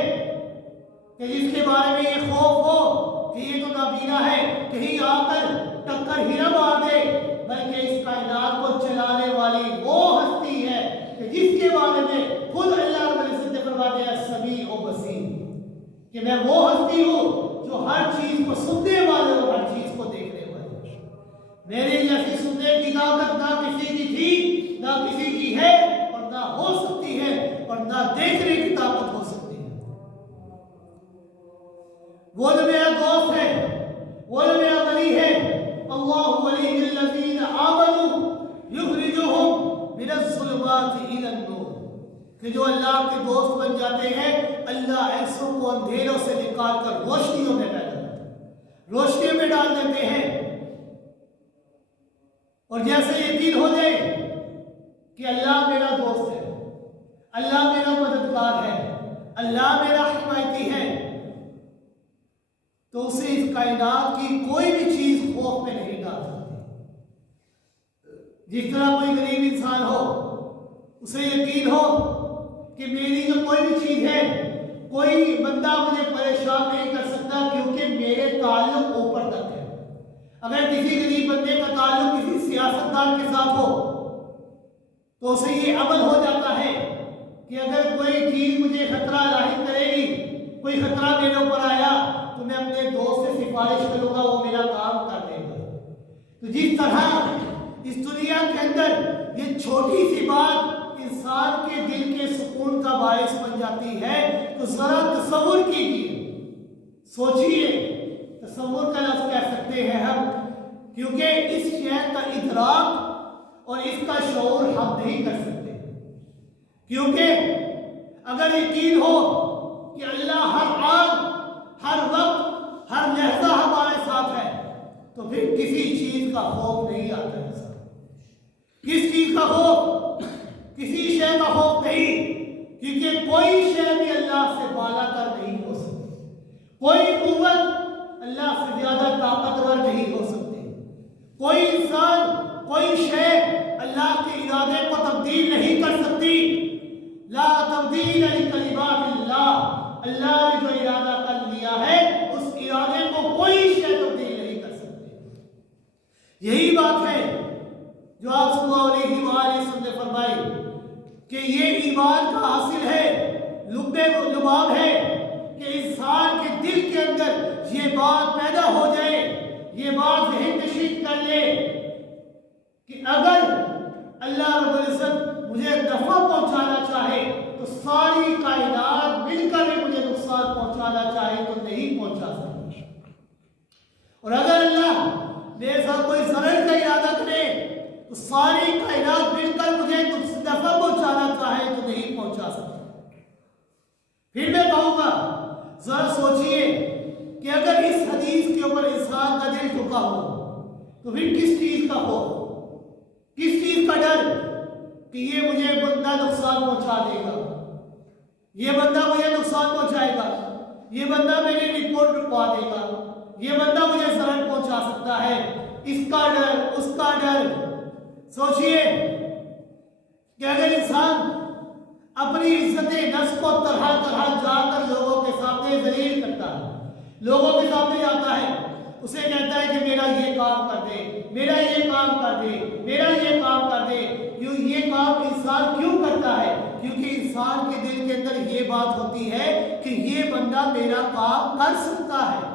کہ جس کے بارے میں یہ خوف ہو کہ یہ تو نابینا ہے، کہیں آ کر ٹکر ہی نہ مار دے. بلکہ اس کائنات کو چلانے والی وہ ہستی ہے کہ جس کے بارے میں خود اللہ رب العزت نے فرما دیا سمیع و بصیر، کہ میں وہ ہستی ہوں جو ہر چیز کو سننے والے اور ہر چیز کو دیکھنے والے. میرے جیسی سننے کی طاقت نہ کسی کی تھی، نہ کسی کی ہے، اور نہ ہو سکتی ہے، اور نہ دیکھنے کی طاقت ہو سکتی ہے. وہ جو میرا دوست ہے، وہ جو میرا ولی ہے، اللہ ولی الذین آمنوا یخرجہم من الظلمات الی النور، کہ جو اللہ کے دوست بن جاتے ہیں اللہ ایسوں کو اندھیروں سے نکال کر روشنیوں میں پیدا کرتے ہیں، روشنیوں میں ڈال دیتے ہیں. اور جیسے یقین ہو جائے کہ اللہ میرا دوست ہے، اللہ میرا مددگار ہے، اللہ میرا حمایتی ہے، تو اسے اس کائنات کی کوئی بھی چیز خوف میں نہیں ڈال سکتی. جس طرح کوئی غریب انسان ہو، اسے یقین ہو کہ میری جو کوئی بھی چیز ہے، کوئی بندہ مجھے پریشان نہیں کر سکتا کیونکہ میرے تعلق اوپر تک ہے. اگر کسی غریب بندے کا تعلق کسی سیاستدان کے ساتھ ہو تو اسے یہ عمل ہو جاتا ہے کہ اگر کوئی چیز مجھے خطرہ لاحق کرے گی، کوئی خطرہ میرے اوپر آیا تو میں اپنے دوست سے سفارش کروں گا، وہ میرا کام کر دے گا. تو جس طرح اس دنیا کے اندر یہ چھوٹی سی بات انسان کے دل کے سکون کا باعث بن جاتی ہے تو ذرا تصور کیجیے، سوچیے، تصور کا لفظ کہہ سکتے ہیں ہم، کیونکہ اس شے کا ادراک اور اس کا شعور ہم نہیں کر سکتے، کیونکہ اگر یقین ہو کہ اللہ ہر آن، ہر وقت، ہر لحظہ ہمارے ساتھ ہے تو پھر کسی چیز کا خوف نہیں آتا ہے۔ کس چیز کا خوف؟ کسی شے کا خوف نہیں، کیونکہ کوئی شے بھی اللہ سے بالا تر نہیں ہو سکتی، کوئی قوت اللہ سے زیادہ طاقتور نہیں ہو سکتی، کوئی انسان، کوئی شے اللہ کے ارادے کو تبدیل نہیں کر سکتی۔ لا تبدیل لکلمات اللہ، اللہ نے جو ارادہ کر لیا ہے اس ارادے کو کوئی شے تبدیل نہیں کر سکتی۔ یہی بات ہے جو آپ صلی اللہ علیہ وآلہ وسلم نے فرمائی کہ یہ ایمان کا حاصل ہے، لباب ہے کہ انسان کے دل کے اندر یہ بات پیدا ہو جائے، یہ بات ذہن نشین کر لے کہ اگر اللہ رب العزت مجھے نفع پہنچانا چاہے تو ساری کائنات مل کر بھی مجھے نقصان پہنچانا چاہے تو نہیں پہنچا سکتی، اور اگر اللہ میرے ساتھ کوئی ضرر کا ارادہ کرے تو ساری کائنات مل کر مجھے نفع پہنچانا چاہے تو نہیں پہنچا سکتی۔ پھر میں کہوں گا ذرا سوچئے کہ اگر اس حدیث کے اوپر انسان کا دل جھکا ہو تو پھر کس چیز کا خوف، کس چیز کا ڈر کہ یہ مجھے بندہ نقصان پہنچا دے گا، یہ بندہ مجھے نقصان پہنچائے گا، یہ بندہ میری رپورٹ رکوا دے گا، یہ بندہ مجھے ضرر پہنچا سکتا ہے، اس کا ڈر، اس کا ڈر۔ سوچئے کہ اگر انسان اپنی عزت نفس کو طرح طرح جا کر لوگوں کے سامنے ذلیل کرتا ہے، لوگوں کے سامنے جاتا ہے، اسے کہتا ہے کہ میرا یہ کام کر دے، میرا یہ کام کر دے، میرا یہ کام کر دے، یہ کام انسان کیوں کرتا ہے؟ کیونکہ انسان کے دل کے اندر یہ بات ہوتی ہے کہ یہ بندہ میرا کام کر سکتا ہے،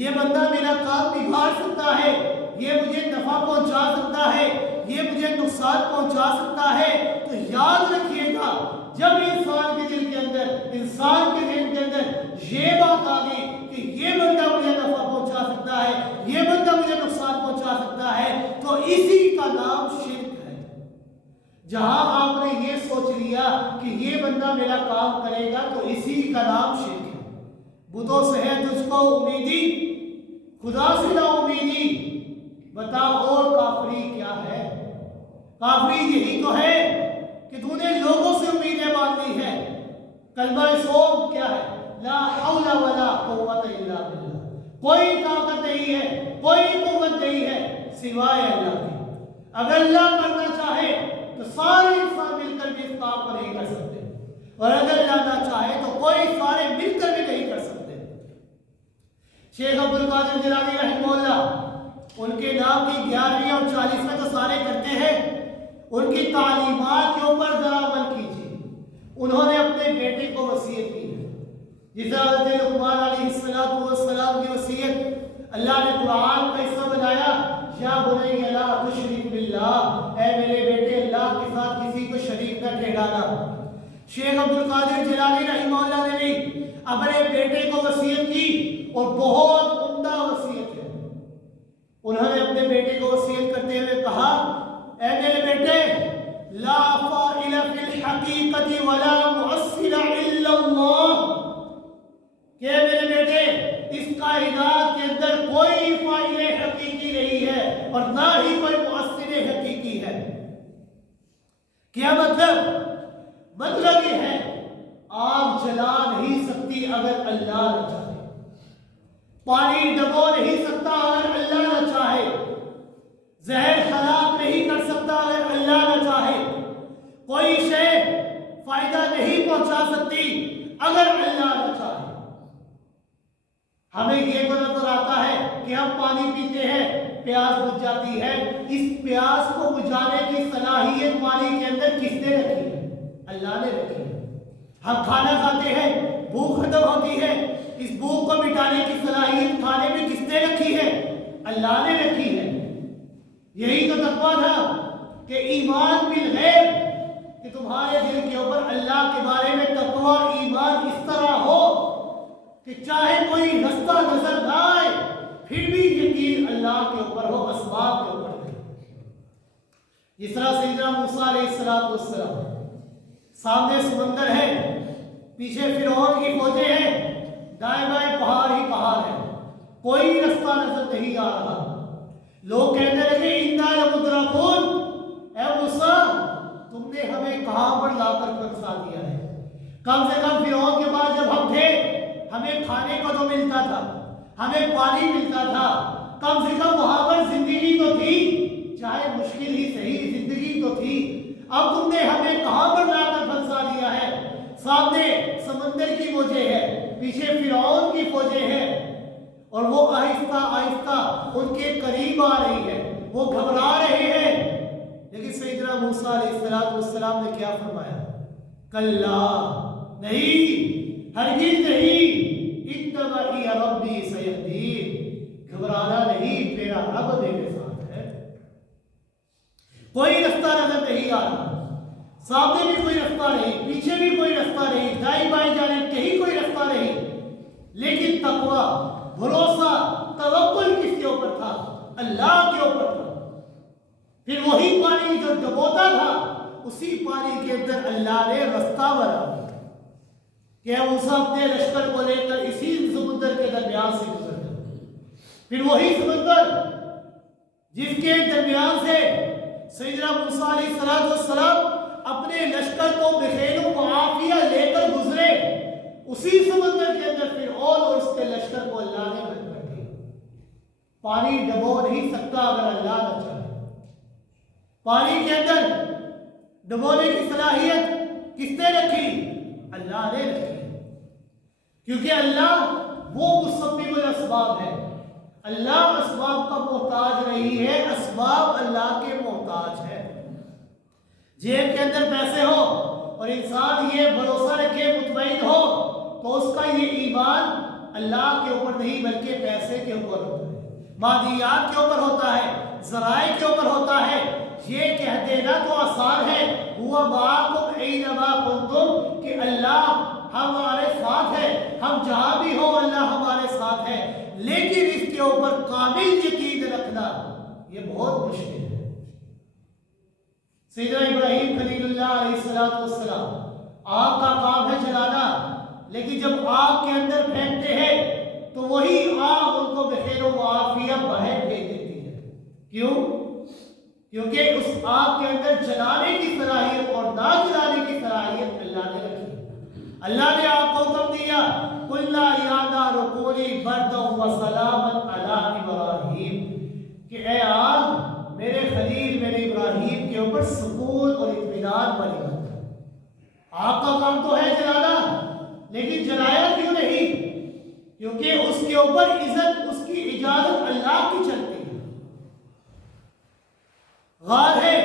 یہ بندہ میرا کام بگاڑ سکتا ہے، یہ مجھے نفع پہنچا سکتا ہے، یہ مجھے نقصان پہنچا سکتا ہے۔ تو یاد رکھیے گا جب انسان کے دل کے اندر، انسان کے دل کے اندر یہ بات آ گئی کہ یہ بندہ مجھے نفع پہنچا سکتا ہے، یہ بندہ مجھے نقصان پہنچا سکتا ہے، تو اسی کا نام شرک ہے۔ جہاں آپ نے یہ سوچ لیا کہ یہ بندہ میرا کام کرے گا تو اسی کا نام شرک ہے۔ بتوں سے ہے تجھ کو امیدی، خدا سے نا امیدی، بتا اور کافری کیا ہے؟ کافری یہی تو ہے کہ تو نے لوگوں سے امیدیں باندھی ہے۔ کلمہ صوم کیا ہے؟ لا حول ولا قوت الا باللہ، کوئی طاقت نہیں ہے، کوئی قوت نہیں ہے سوائے اللہ کی۔ اگر اللہ کرنا چاہے تو سارے انسان مل کر بھی اس کام کو نہیں کر سکتے، اور اگر اللہ نہ چاہے تو کوئی سارے مل کر بھی نہیں کر سکتے۔ شیخ عبد القادر جیلانی رحمہ اللہ، ان کے نام کی 11ویں اور 40ویں تو سارے کرتے ہیں، ان کی تعلیمات کے اوپر ذرا عمل کیجیے۔ انہوں نے اپنے بیٹے کو وصیت کی ہے، جس حضرت لقمان علیہ السلام کی وصیت اللہ نے قرآن کا حصہ بنایا، یا بنی لا تشرک باللہ، اے میرے بیٹے اللہ کے ساتھ کسی کو شریک نہ ٹھہرانا۔ شیخ عبد القادر جیلانی رحمہ اللہ نے بھی اپنے بیٹے کو وصیت کی، اور بہت عمدہ وصیت ہے۔ انہوں نے اپنے بیٹے کو وصیت کرتے ہوئے کہا، اے میرے بیٹے، لا فاعل فی الحقیقت ولا مؤثر الا اللہ، کہ میرے بیٹے اس کائنات کے اندر کوئی فاعل حقیقی نہیں ہے اور نہ ہی کوئی مؤثر حقیقی ہے۔ کیا مطلب یہ ہے آگ جلا نہیں سکتی اگر اللہ نہ چاہے، پانی ڈبو نہیں سکتا اگر اللہ نہ چاہے، زہر ہلاک نہیں کر سکتا اگر اللہ نہ چاہے، کوئی شے فائدہ نہیں پہنچا سکتی اگر اللہ نہ چاہے۔ ہمیں یہ تو نظر آتا ہے کہ ہم پانی پیتے ہیں، پیاس بجھ جاتی ہے، اس پیاس کو بجھانے کی صلاحیت پانی کے اندر کس نے رکھی ہے؟ اللہ نے رکھی ہے۔ ہم کھانا کھاتے ہیں، بھوک ختم ہوتی ہے، اس بھوک کو مٹانے کی صلاحیت کھانے میں کس نے رکھی ہے؟ اللہ نے رکھی ہے۔ یہی تو تقویٰ تھا کہ ایمان بالغیب، کہ تمہارے دل کے اوپر اللہ کے بارے میں تقوی ایمان اس طرح ہو کہ چاہے کوئی رستہ نظر نہ آئے پھر بھی یقین اللہ کے اوپر ہو، اسباب کے اوپر نہیں۔ جس طرح سیدنا موسیٰ علیہ السلام سامنے سمندر ہے، پیچھے فرعون کی فوجیں ہیں، دائیں بائیں پہاڑ ہی پہاڑ ہے، کوئی رستہ نظر نہیں آ رہا۔ لوگ کہنے لگے اِنَّا لَمُدْرَكُونَ، اے موسیٰ تم نے ہمیں کہاں پر لا کر پھنسا دیا ہے؟ کم سے کم فرعون کے بعد جب ہم تھے ہمیں کھانے کو تو ملتا تھا، ہمیں پانی ملتا تھا، کم سے کم وہاں پر زندگی تو تھی، چاہے مشکل ہی صحیح زندگی تو تھی۔ اب تم نے ہمیں کہاں پر لا کر پھنسا دیا ہے؟ سامنے سمندر کی موجیں ہیں، پیچھے فرعون کی فوجیں ہیں، اور وہ آہستہ آہستہ ان کے قریب آ رہی ہے، وہ گھبرا رہے ہیں۔ لیکن سیدنا موسیٰ علیہ السلام نے کیا فرمایا؟ کلا، نہیں، ہرگز نہیں، اتبعی ربی سیہدین، گھبرانا نہیں، میرا رب میرے ساتھ ہے۔ کوئی رستہ نظر نہیں آ رہا، سامنے بھی کوئی رستہ نہیں، پیچھے بھی کوئی رستہ نہیں، دائیں بائیں جانب کہیں کوئی رستہ نہیں، لیکن تقوی، بھروسہ، توکل کس کے اوپر تھا؟ اللہ کے اوپر تھا۔ پھر وہی پانی جو ڈبوتا تھا اسی پانی کے اندر اللہ نے رستہ بنا دیا کہ موسیٰ اپنے لشکر کو لے کر اسی سمندر کے درمیان سے گزر گئے۔ پھر وہی سمندر جس کے درمیان سے سیدنا موسیٰ علیہ السلام اپنے لشکر کو بخیر و عافیہ لے کر گزرے، اسی سمندر کے اندر فرعون اور اس کے لشکر کو اللہ نے بند کر دیا۔ پانی ڈبو نہیں سکتا اگر اللہ نہ چاہے۔ پانی کے اندر ڈبونے کی صلاحیت کس نے رکھی؟ اللہ نے رکھی، کیونکہ اللہ وہ مسبب الاسباب ہے۔ اللہ اسباب کا محتاج نہیں ہے، اسباب اللہ کے محتاج ہے۔ جیب کے اندر پیسے ہو اور انسان یہ بھروسہ رکھے، مطمئن ہو، تو اس کا یہ ایمان اللہ کے اوپر نہیں بلکہ پیسے کے اوپر ہوتا ہے، مادیات کے اوپر ہوتا ہے، ذرائع کے اوپر ہوتا ہے۔ یہ کہہ دینا تو آسان ہے، ہوا معاکم اینما کنتم، کہ اللہ ہمارے ساتھ ہے، ہم جہاں بھی ہو اللہ ہمارے ساتھ ہے، لیکن اس کے اوپر کامل یقین رکھنا یہ بہت مشکل ہے۔ سیدنا ابراہیم خلیل اللہ علیہ السلام آگ کا کام ہے جلانا، لیکن جب آگ کے اندر پھینکتے ہیں تو وہی آگ ان کو بخیر و عافیہ باہر بھیج دیتی ہے۔ کیوں؟ کیونکہ اس آگ کے اندر جلانے کی صلاحیت اور نہ جلانے کی صلاحیت اللہ نے رکھی۔ اللہ نے آپ کو حکم دیا قُلْنَا يَا نَارُ كُونِي بَرْدًا وَسَلَامًا عَلَىٰ إِبْرَاهِيمَ، کہ اے آگ میرے خلیل میرے ابراہیم کے اوپر سکون اور اطمینان والی بات ہے۔ آگ کا کام تو ہے جلانا، لیکن جلایا کیوں نہیں؟ کیونکہ اس کے اوپر عزت، اس کی اجازت اللہ کی چلتی ہے۔ غار ہے،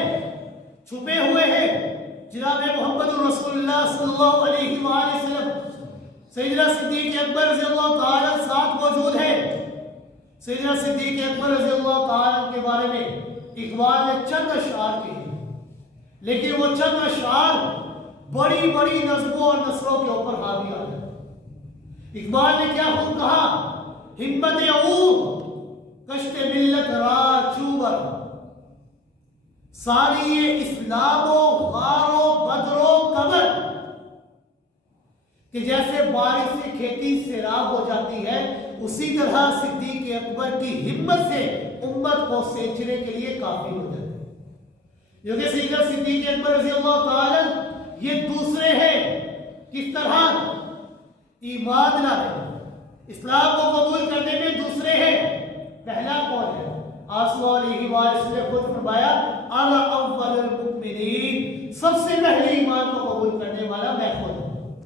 چھپے ہوئے ہیں، جناب محمد رسول اللہ صلی اللہ علیہ وآلہ وسلم سیدنا صدیق اکبر رضی اللہ تعالیٰ ساتھ موجود ہے۔ سیدنا صدیق اکبر رضی اللہ تعالیٰ کے بارے میں اقبال نے چند اشعار کہے، لیکن وہ چند اشعار بڑی بڑی نظموں اور نثروں کے اوپر حاوی آ گئے۔ اقبال نے کیا خود کہا؟ ہمت عور کشت ملت را چوبر، ساری اسلام و غار و بدر و قبر، کہ جیسے بارش سے کھیتی سیراب ہو جاتی ہے اسی طرح صدیق اکبر کی ہمت سے امت کو سینچنے کے لیے کافی ہو جاتی ہے۔ کیونکہ سیدنا صدیق اکبر رضی اللہ تعالی یہ دوسرے ہیں، کس طرح ایمان لائے، اسلام کو قبول کرنے میں دوسرے ہیں۔ پہلا کون ہے؟ آپ صلی اللہ علیہ وسلم نے خود فرمایا انا اول المؤمنین، سب سے پہلے ایمان کو قبول کرنے والا میں خود ہوں۔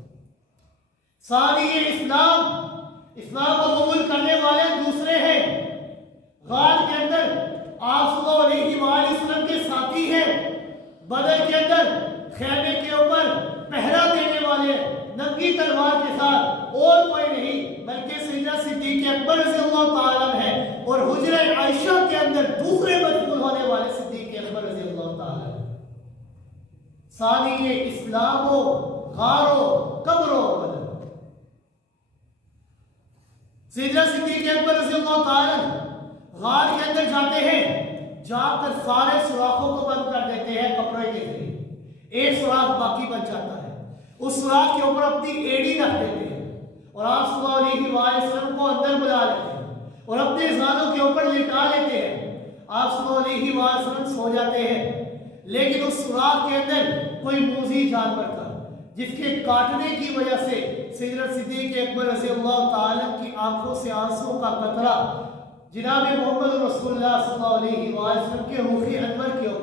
ساری اسلام کو قبول کرنے والے دوسرے ہیں۔ غار کے اندر آپ صلی اللہ علیہ وسلم کے ساتھی ہیں، بدر کے اندر خیمے کے اوپر پہرا دینے والے ننگی تلوار کے ساتھ اور کوئی نہیں بلکہ سیدنا صدیق اکبر رضی اللہ تعالیٰ ہے، اور حجرہ عائشہ کے اندر دوسرے مدفون ہونے والے صدیق اکبر رضی اللہ تعالیٰ۔ ثانی اسلام و غار و قبر و بدر۔ سیدنا صدیق اکبر رضی اللہ تعالیٰ غار کے اندر جاتے ہیں، جا کر سارے سوراخوں کو بند کر دیتے ہیں کپڑے کے ذریعے، ایک سوراخ باقی بچ جاتا ہے، اس سوراخ کے اوپر اپنی ایڑی رکھ دیتے ہیں اور آپ صلی اللہ علیہ وآلہ وسلم کو اندر بلا لیتے ہیں اور اپنے زانوں کے اوپر لٹا لیتے ہیں، آپ صلی اللہ علیہ وآلہ وسلم سو جاتے ہیں۔ لیکن اس سوراخ کے اندر کوئی موذی جانور تھا جس کے کاٹنے کی وجہ سے سیدنا صدیق اکبر رضی اللہ تعالیٰ کی آنکھوں سے آنسوں کا قطرہ جناب محمد رسول اللہ صلی اللہ علیہ وآلہ وسلم کے روح انور کے اوپر